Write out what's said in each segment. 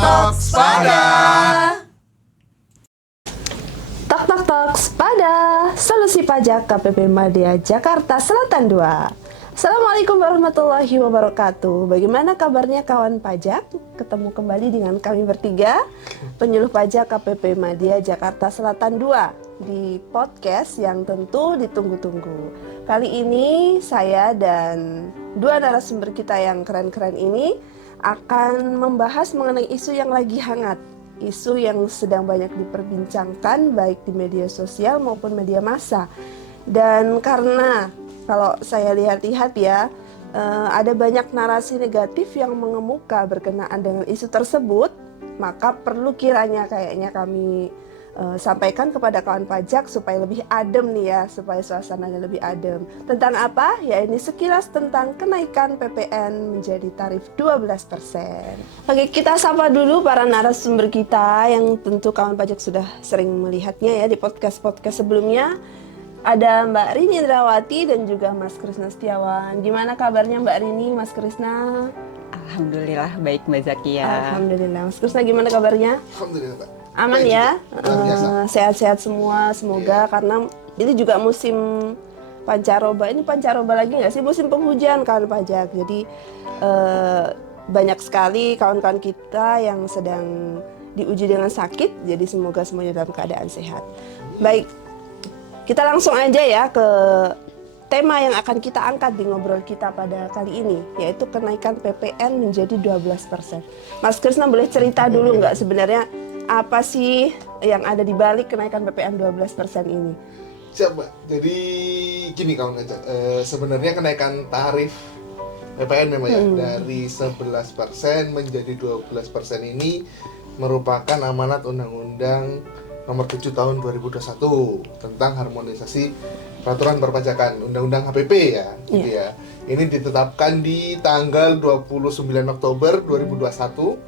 tok Spada. Tok Spada, Solusi Pajak KPP Madya Jakarta Selatan 2. Assalamualaikum warahmatullahi wabarakatuh. Bagaimana kabarnya kawan pajak? Ketemu kembali dengan kami bertiga, penyuluh pajak KPP Madya Jakarta Selatan 2 di podcast yang tentu ditunggu-tunggu. Kali ini saya dan dua narasumber kita yang keren-keren ini akan membahas mengenai isu yang lagi hangat, isu yang sedang banyak diperbincangkan baik di media sosial maupun media massa. Dan karena kalau saya lihat-lihat ya, ada banyak narasi negatif yang mengemuka berkenaan dengan isu tersebut, maka perlu kiranya kayaknya kami sampaikan kepada kawan pajak supaya lebih adem nih ya, supaya suasananya lebih adem. Tentang apa? Ya ini sekilas tentang kenaikan PPN menjadi tarif 12%. Oke, kita sapa dulu para narasumber kita yang tentu kawan pajak sudah sering melihatnya ya di podcast-podcast sebelumnya. Ada Mbak Rini Indrawati dan juga Mas Krisna Setiawan. Gimana kabarnya Mbak Rini, Mas Krisna? Alhamdulillah baik Mbak Zakia. Alhamdulillah. Mas Krisna gimana kabarnya? Alhamdulillah Pak. Aman ya? Sehat-sehat semua semoga karena ini juga musim pancaroba. Ini pancaroba lagi nggak sih? Musim penghujan kawan pajak. Jadi banyak sekali kawan-kawan kita yang sedang diuji dengan sakit. Jadi semoga semuanya dalam keadaan sehat. Baik. Kita langsung aja ya ke tema yang akan kita angkat di ngobrol kita pada kali ini, yaitu kenaikan PPN menjadi 12%. Mas Krisna boleh cerita dulu nggak sebenarnya apa sih yang ada di balik kenaikan PPN 12% ini? Siap Mbak, jadi gini kawan aja, sebenarnya kenaikan tarif PPN memang ya dari 11% menjadi 12% ini merupakan amanat Undang-Undang Nomor 7 Tahun 2021 tentang harmonisasi peraturan perpajakan, Undang-Undang HPP ya, gitu ya. Ini ditetapkan di tanggal 29 Oktober 2021.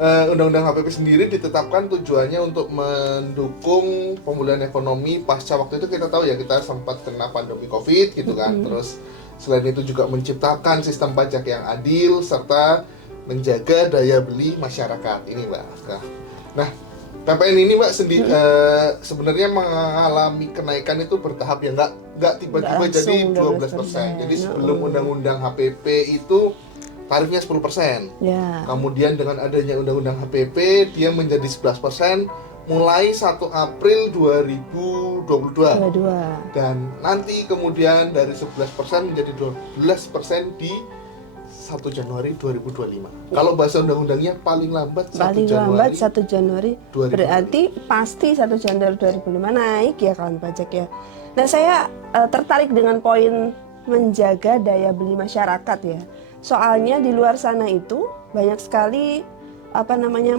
Undang-Undang HPP sendiri ditetapkan tujuannya untuk mendukung pemulihan ekonomi pasca waktu itu kita tahu ya, kita sempat kena pandemi Covid gitu kan. Terus selain itu juga menciptakan sistem pajak yang adil serta menjaga daya beli masyarakat ini Mbak. Nah, PPN ini Mbak sebenarnya mengalami kenaikan itu bertahap ya, nggak tiba-tiba jadi 12%. Jadi sebelum Undang-Undang HPP itu tarifnya 10%. Ya. Kemudian dengan adanya Undang-Undang HPP dia menjadi 11% mulai 1 April 2022. Dan nanti kemudian dari 11% menjadi 12% di 1 Januari 2025. Kalau bahasa undang-undangnya paling lambat 1 Januari 2025. Berarti pasti 1 Januari 2005 naik ya kawan pajak ya. Nah saya tertarik dengan poin menjaga daya beli masyarakat ya. Soalnya di luar sana itu banyak sekali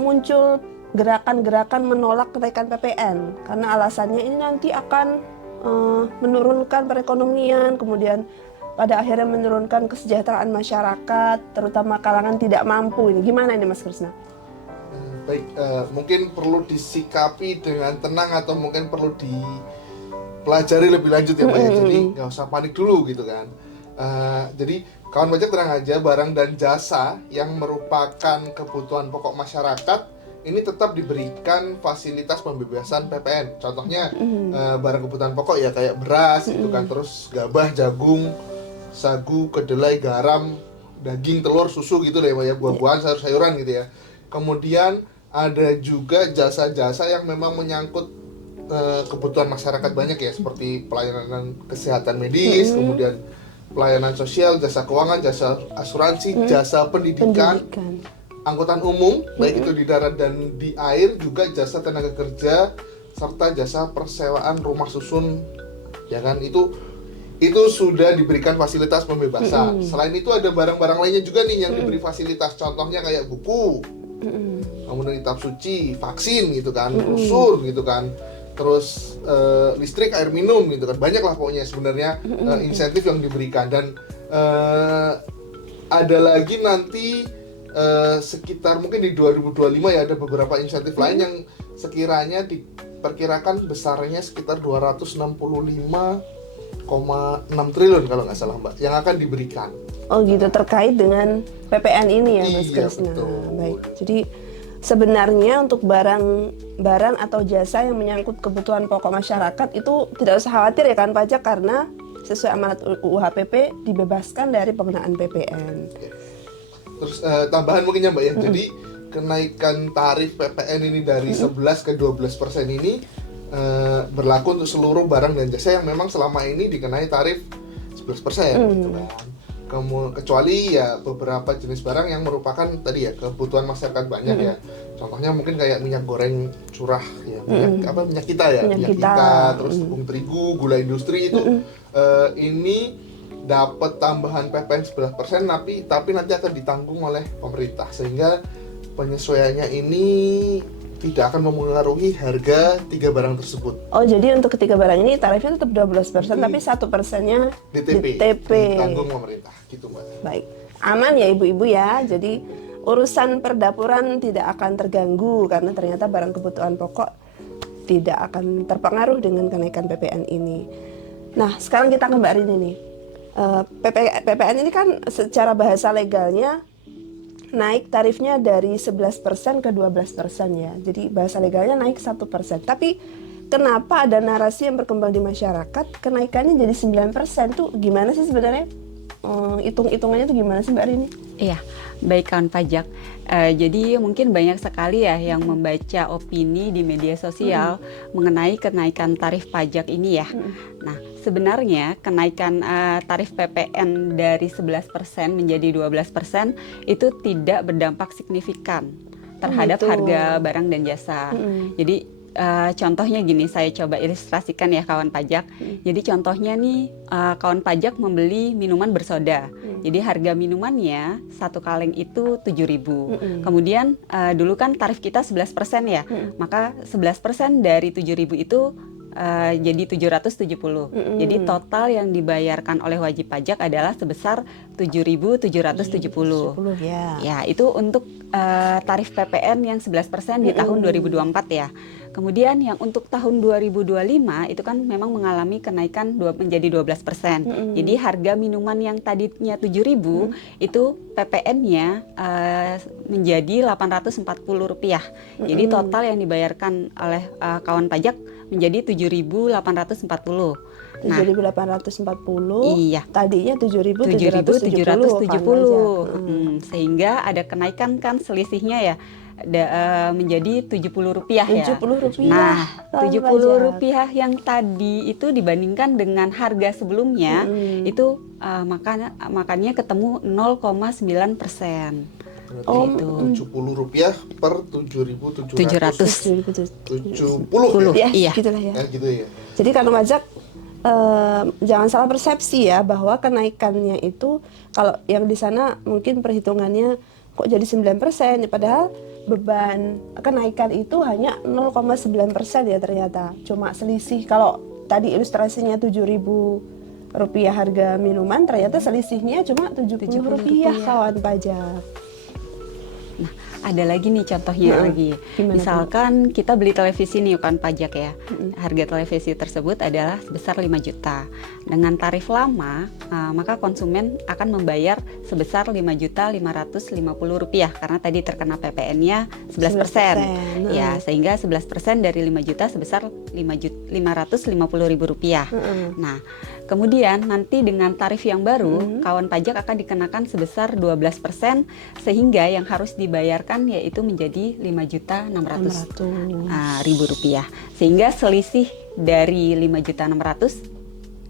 muncul gerakan-gerakan menolak kenaikan PPN karena alasannya ini nanti akan menurunkan perekonomian, kemudian pada akhirnya menurunkan kesejahteraan masyarakat, terutama kalangan tidak mampu. Ini gimana ini Mas Krisna? Baik, mungkin perlu disikapi dengan tenang atau mungkin perlu dipelajari lebih lanjut ya Mbak ya. Jadi nggak usah panik dulu gitu kan. Jadi kawan pajak tenang aja, barang dan jasa yang merupakan kebutuhan pokok masyarakat ini tetap diberikan fasilitas pembebasan PPN. Contohnya barang kebutuhan pokok ya kayak beras gitu kan, terus gabah, jagung, sagu, kedelai, garam, daging, telur, susu gitu deh ya, buah-buahan, sayur-sayuran gitu ya. Kemudian ada juga jasa-jasa yang memang menyangkut kebutuhan masyarakat banyak ya, seperti pelayanan kesehatan medis, kemudian pelayanan sosial, jasa keuangan, jasa asuransi, jasa pendidikan, angkutan umum, baik itu di darat dan di air, juga jasa tenaga kerja, serta jasa persewaan rumah susun, ya kan, itu sudah diberikan fasilitas pembebasan. Selain itu ada barang-barang lainnya juga nih yang diberi fasilitas. Contohnya kayak buku, kemudian kitab suci, vaksin gitu kan, brosur gitu kan, terus listrik, air minum gitu kan. Banyak lah pokoknya sebenarnya insentif yang diberikan. Dan ada lagi nanti sekitar mungkin di 2025 ya ada beberapa insentif lain yang sekiranya diperkirakan besarnya sekitar 265,6 triliun kalau nggak salah Mbak, yang akan diberikan. Oh gitu, terkait dengan PPN ini ya Mas Iya, Krisna. betul. Baik. Jadi sebenarnya untuk barang atau jasa yang menyangkut kebutuhan pokok masyarakat itu tidak usah khawatir ya kan pajak, karena sesuai amanat UU HPP dibebaskan dari pengenaan PPN. Terus tambahan mungkin ya Mbak ya. Jadi kenaikan tarif PPN ini dari 11 ke 12% ini berlaku untuk seluruh barang dan jasa yang memang selama ini dikenai tarif 11% gitu kan. Kecuali ya beberapa jenis barang yang merupakan tadi ya kebutuhan masyarakat banyak ya. Contohnya mungkin kayak minyak goreng curah ya, minyak kita ya, minyak kita, terus tepung terigu, gula industri itu ini dapat tambahan PPN 11% tapi nanti akan ditanggung oleh pemerintah, sehingga penyesuaiannya ini tidak akan mempengaruhi harga 3 barang tersebut. Oh jadi untuk ketiga barang ini tarifnya tetap 12%, tapi 1%-nya DTP ditanggung pemerintah gitu Mbak. Baik, aman ya ibu-ibu ya. Jadi urusan perdapuran tidak akan terganggu karena ternyata barang kebutuhan pokok tidak akan terpengaruh dengan kenaikan PPN ini. Nah sekarang kita ke Mbak Rini nih. PPN ini kan secara bahasa legalnya naik tarifnya dari 11% ke 12% ya. Jadi bahasa legalnya naik 1%. Tapi kenapa ada narasi yang berkembang di masyarakat kenaikannya jadi 9% tuh gimana sih sebenarnya? Hitung-hitungannya tuh gimana sih Mbak Rini? Iya, baik kawan pajak. Jadi mungkin banyak sekali ya yang membaca opini di media sosial mengenai kenaikan tarif pajak ini ya. Nah, sebenarnya kenaikan tarif PPN dari 11% menjadi 12% itu tidak berdampak signifikan terhadap harga barang dan jasa. Jadi contohnya gini, saya coba ilustrasikan ya kawan pajak. Jadi contohnya nih kawan pajak membeli minuman bersoda. Jadi harga minumannya satu kaleng itu 7.000. Kemudian dulu kan tarif kita 11% ya. Maka 11% dari 7.000 itu jadi 770. Jadi total yang dibayarkan oleh wajib pajak adalah sebesar 7.770. Ya, itu untuk tarif PPN yang 11% di tahun 2024 ya. Kemudian yang untuk tahun 2025 itu kan memang mengalami kenaikan menjadi 12%. Jadi harga minuman yang tadinya 7.000 itu PPN-nya menjadi Rp840. Jadi total yang dibayarkan oleh kawan pajak menjadi 7.840. 7.840. Iya. Tadinya 7.770. Sehingga ada kenaikan kan selisihnya ya. Menjadi Rp70 ya. Rp70. Nah, Rp70 yang tadi itu dibandingkan dengan harga sebelumnya itu makanya ketemu 0,9%. Berarti Rp70 per 7.770. Iya, gitulah ya. Gitu ya. Jadi karena pajak jangan salah persepsi ya bahwa kenaikannya itu kalau yang di sana mungkin perhitungannya kok jadi 9%, padahal beban kenaikan itu hanya 0,9% ya ternyata. Cuma selisih, kalau tadi ilustrasinya Rp7.000 harga minuman, ternyata selisihnya cuma Rp70 kawan pajak. Nah, ada lagi nih contohnya lagi. Gimana Misalkan kita beli televisi nih kan pajak ya. Harga televisi tersebut adalah sebesar 5 juta. Dengan tarif lama, maka konsumen akan membayar sebesar Rp5.550 karena tadi terkena PPN-nya 11%. Ya, sehingga 11% dari 5 juta sebesar Rp550.000. Nah, kemudian nanti dengan tarif yang baru, kawan pajak akan dikenakan sebesar 12%, sehingga yang harus dibayarkan yaitu menjadi Rp5.600.000. Sehingga selisih dari Rp5.600.000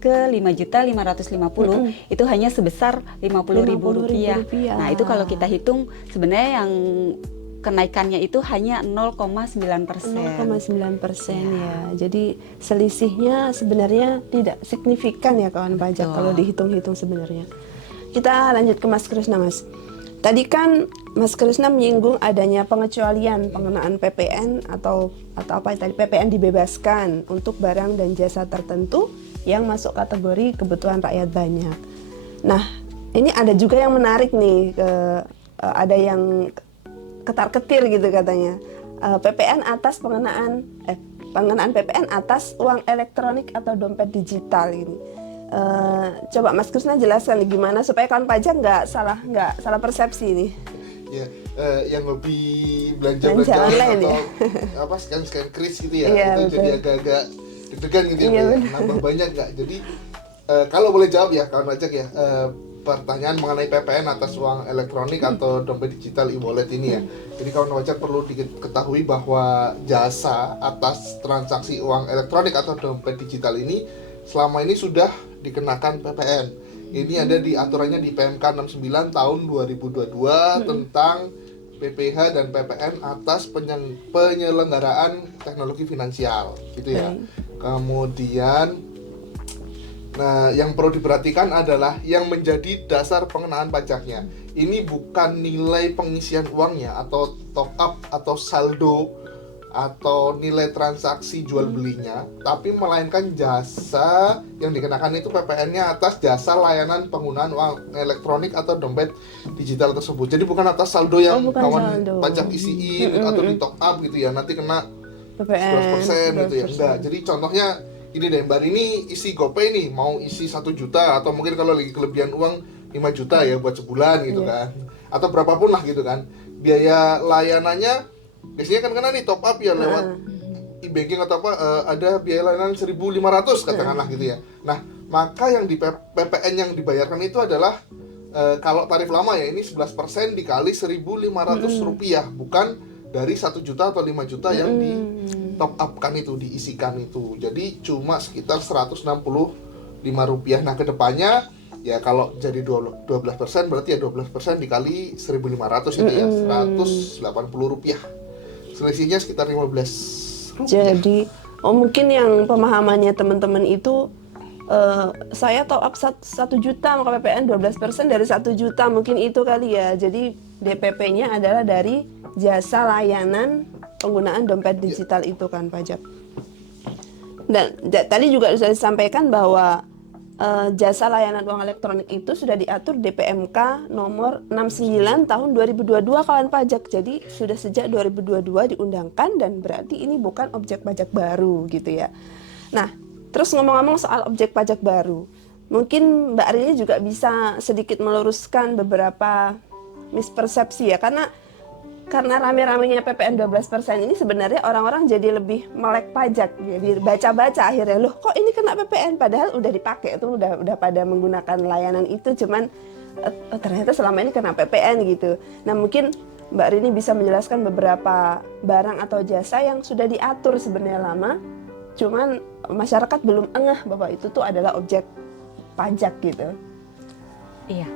ke Rp5.550.000 itu hanya sebesar Rp50.000. Nah, itu kalau kita hitung sebenarnya yang kenaikannya itu hanya 0,9%. 0,9% ya. Jadi selisihnya sebenarnya tidak signifikan ya kawan pajak kalau dihitung-hitung sebenarnya. Kita lanjut ke Mas Krisna, Mas. Tadi kan Mas Krisna menyinggung adanya pengecualian pengenaan PPN atau apa tadi, PPN dibebaskan untuk barang dan jasa tertentu yang masuk kategori kebutuhan rakyat banyak. Nah, ini ada juga yang menarik nih, ada yang ketar-ketir gitu katanya. PPN atas pengenaan PPN atas uang elektronik atau dompet digital ini. Coba Mas Krisna jelaskan nih gimana supaya kawan pajak nggak salah persepsi nih. Ya, yang hobi belanja online atau ya? apa scan kris gitu ya, Iya, itu betul. jadi agak-agak deg-degan gitu Iya, ya, betul. nambah banyak nggak? Jadi kalau boleh jawab ya kawan pajak ya, pertanyaan mengenai PPN atas uang elektronik atau dompet digital e-wallet ini ya. Jadi kawan pajak perlu diketahui bahwa jasa atas transaksi uang elektronik atau dompet digital ini selama ini sudah dikenakan PPN. Ini ada di aturannya di PMK 69 tahun 2022 tentang PPH dan PPN atas penyelenggaraan teknologi finansial gitu ya. Kemudian yang perlu diperhatikan adalah yang menjadi dasar pengenaan pajaknya. Ini bukan nilai pengisian uangnya atau top up atau saldo atau nilai transaksi jual belinya, tapi melainkan jasa yang dikenakan itu PPN-nya atas jasa layanan penggunaan uang elektronik atau dompet digital tersebut. Jadi bukan atas saldo yang kawan saldo. pajak isiin atau di top up gitu ya, nanti kena PPN 11% gitu ya. Enggak. Jadi contohnya ini deh, Mbak ini isi GoPay nih, mau isi 1 juta atau mungkin kalau lagi kelebihan uang 5 juta ya buat sebulan gitu kan. Atau berapapun lah gitu kan. Biaya layanannya biasanya kan kena nih top up ya lewat e-banking atau apa, ada biaya layanan 1.500 katakanlah gitu ya. Nah, maka yang di PPN yang dibayarkan itu adalah kalau tarif lama ya ini 11% dikali 1.500 rupiah, bukan dari 1 juta atau 5 juta yang di top up kan itu, diisikan itu. Jadi cuma sekitar 165 rupiah. Nah, kedepannya ya kalau jadi 12% berarti ya 12% dikali 1.500 itu ya 180 rupiah. Selisihnya sekitar 15 rupiah. Jadi mungkin yang pemahamannya teman-teman itu saya top up 1 juta maka PPN 12% dari 1 juta mungkin itu kali ya. Jadi DPP-nya adalah dari jasa layanan penggunaan dompet digital itu kan pajak. Dan tadi juga sudah disampaikan bahwa jasa layanan uang elektronik itu sudah diatur di PMK nomor 69 tahun 2022 kawan pajak. Jadi sudah sejak 2022 diundangkan dan berarti ini bukan objek pajak baru gitu ya. Nah, terus ngomong-ngomong soal objek pajak baru, mungkin Mbak Rini juga bisa sedikit meluruskan beberapa mispersepsi ya, karena rame-ramenya PPN 12% ini sebenarnya orang-orang jadi lebih melek pajak, jadi baca-baca akhirnya loh kok ini kena PPN padahal udah dipakai itu udah pada menggunakan layanan itu, cuman ternyata selama ini kena PPN gitu. Nah, mungkin Mbak Rini bisa menjelaskan beberapa barang atau jasa yang sudah diatur sebenarnya lama, cuman masyarakat belum engeh bahwa itu tuh adalah objek pajak gitu. Iya,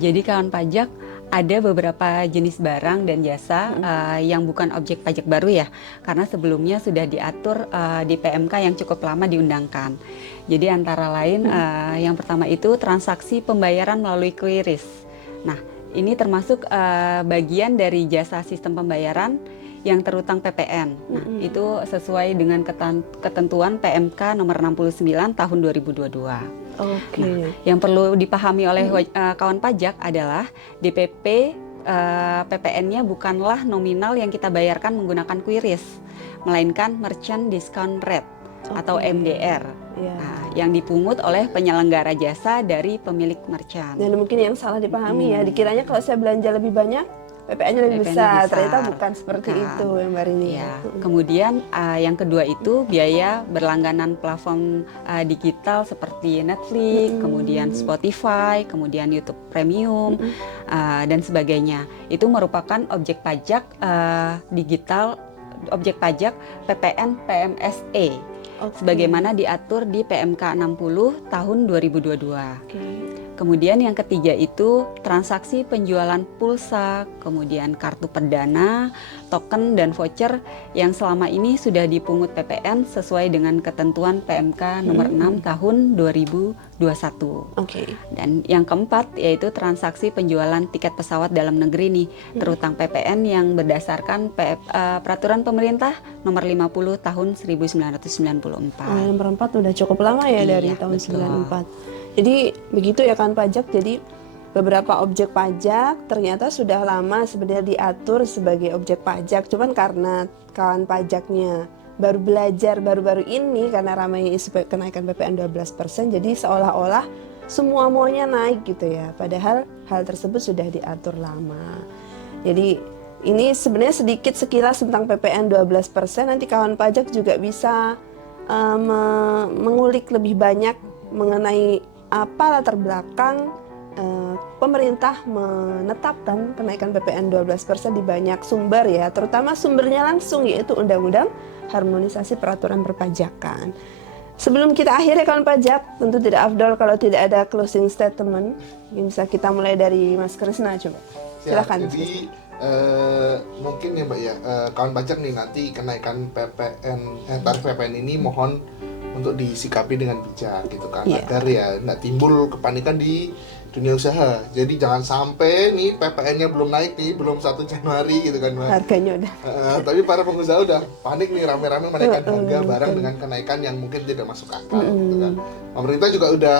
jadi kawan pajak ada beberapa jenis barang dan jasa yang bukan objek pajak baru ya, karena sebelumnya sudah diatur di PMK yang cukup lama diundangkan. Jadi antara lain yang pertama itu transaksi pembayaran melalui QRIS. Nah, ini termasuk bagian dari jasa sistem pembayaran yang terutang PPN. Nah, itu sesuai dengan ketentuan PMK nomor 69 tahun 2022. Oke. Nah, yang perlu dipahami oleh kawan pajak adalah DPP PPN-nya bukanlah nominal yang kita bayarkan menggunakan QRIS, melainkan Merchant Discount Rate atau MDR, yang dipungut oleh penyelenggara jasa dari pemilik merchant. Dan mungkin yang salah dipahami ya, dikiranya kalau saya belanja lebih banyak PPN-nya lebih besar, ternyata bukan seperti itu ya Mbak Rini. Ya. Kemudian yang kedua itu biaya berlangganan platform digital seperti Netflix, kemudian Spotify, kemudian YouTube Premium, dan sebagainya. Itu merupakan objek pajak digital, objek pajak PPN PMSE. Sebagaimana diatur di PMK 60 tahun 2022. Kemudian yang ketiga itu transaksi penjualan pulsa, kemudian kartu perdana, token dan voucher yang selama ini sudah dipungut PPN sesuai dengan ketentuan PMK nomor 6 tahun 2021. Dan yang keempat yaitu transaksi penjualan tiket pesawat dalam negeri nih, terutang PPN yang berdasarkan peraturan pemerintah nomor 50 tahun 1994. Nomor 4 udah cukup lama ya, dari tahun 94. Jadi begitu ya kan pajak. Jadi beberapa objek pajak ternyata sudah lama sebenarnya diatur sebagai objek pajak, cuman karena kawan pajaknya baru belajar baru-baru ini karena ramai isu kenaikan PPN 12%, jadi seolah-olah semua maunya naik gitu ya, padahal hal tersebut sudah diatur lama. Jadi ini sebenarnya sedikit sekilas tentang PPN 12%, nanti kawan pajak juga bisa mengulik lebih banyak mengenai apa latar belakang pemerintah menetapkan kenaikan PPN 12% di banyak sumber ya, terutama sumbernya langsung yaitu Undang-Undang Harmonisasi Peraturan Perpajakan. Sebelum kita akhiri kawan pajak, tentu tidak afdol kalau tidak ada closing statement. Mungkin bisa kita mulai dari Mas Krisna coba. Silakan. Jadi mungkin ya Mbak ya, kawan pajak nih nanti kenaikan tarif PPN ini mohon untuk disikapi dengan bijak gitu kan, agar ya nggak timbul kepanikan di dunia usaha. Jadi jangan sampai nih PPN-nya belum naik nih, belum 1 Januari gitu kan Mbak. Harganya udah. Tapi para pengusaha udah panik nih, rame-rame menaikkan harga barang dengan kenaikan yang mungkin tidak masuk akal gitu kan. Pemerintah juga udah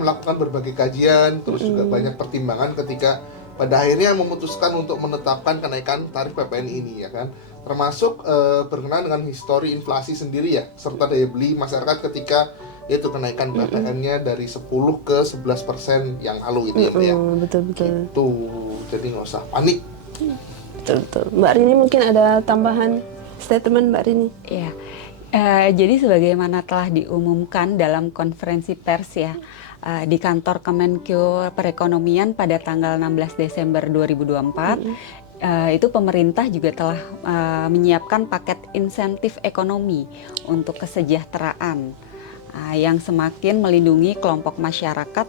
melakukan berbagai kajian, terus juga banyak pertimbangan ketika pada akhirnya memutuskan untuk menetapkan kenaikan tarif PPN ini ya kan. Termasuk berkenaan dengan histori inflasi sendiri ya, serta daya beli masyarakat ketika yaitu kenaikan PPN-nya dari 10 ke 11% yang lalu itu ya Mbak ya. Betul-betul. Gitu, jadi nggak usah panik. Betul-betul. Mbak Rini mungkin ada tambahan statement Mbak Rini? Ya, jadi sebagaimana telah diumumkan dalam konferensi pers ya, di kantor Kemenkeu Perekonomian pada tanggal 16 Desember 2024, itu pemerintah juga telah menyiapkan paket insentif ekonomi untuk kesejahteraan yang semakin melindungi kelompok masyarakat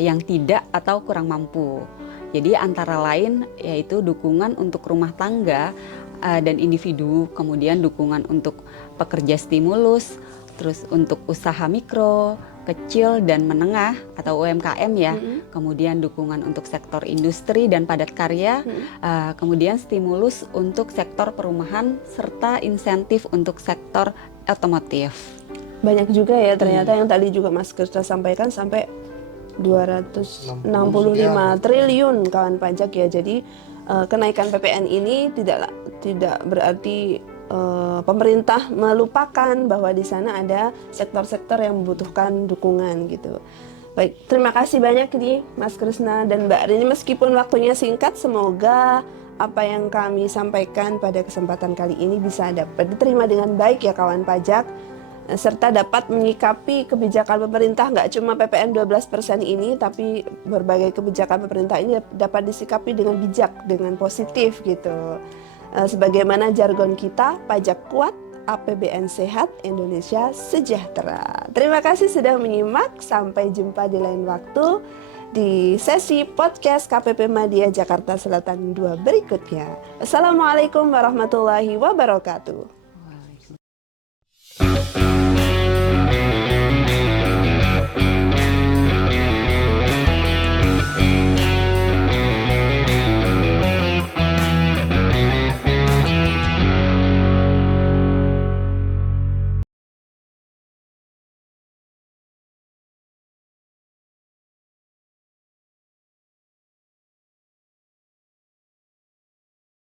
yang tidak atau kurang mampu. Jadi antara lain yaitu dukungan untuk rumah tangga dan individu, kemudian dukungan untuk pekerja stimulus, terus untuk usaha mikro, kecil dan menengah atau UMKM ya, kemudian dukungan untuk sektor industri dan padat karya, kemudian stimulus untuk sektor perumahan serta insentif untuk sektor otomotif. Banyak juga ya ternyata yang tadi juga Mas Krisna sampaikan, sampai 265 triliun kawan pajak ya. Jadi kenaikan PPN ini tidak berarti pemerintah melupakan bahwa di sana ada sektor-sektor yang membutuhkan dukungan gitu. Baik, terima kasih banyak nih Mas Krisna dan Mbak Rini, meskipun waktunya singkat, semoga apa yang kami sampaikan pada kesempatan kali ini bisa dapat diterima dengan baik ya kawan pajak, serta dapat menyikapi kebijakan pemerintah, nggak cuma PPN 12% ini, tapi berbagai kebijakan pemerintah ini dapat disikapi dengan bijak, dengan positif gitu. Sebagaimana jargon kita, pajak kuat, APBN sehat, Indonesia sejahtera. Terima kasih sudah menyimak, sampai jumpa di lain waktu di sesi podcast KPP Madya Jakarta Selatan 2 berikutnya. Assalamualaikum warahmatullahi wabarakatuh.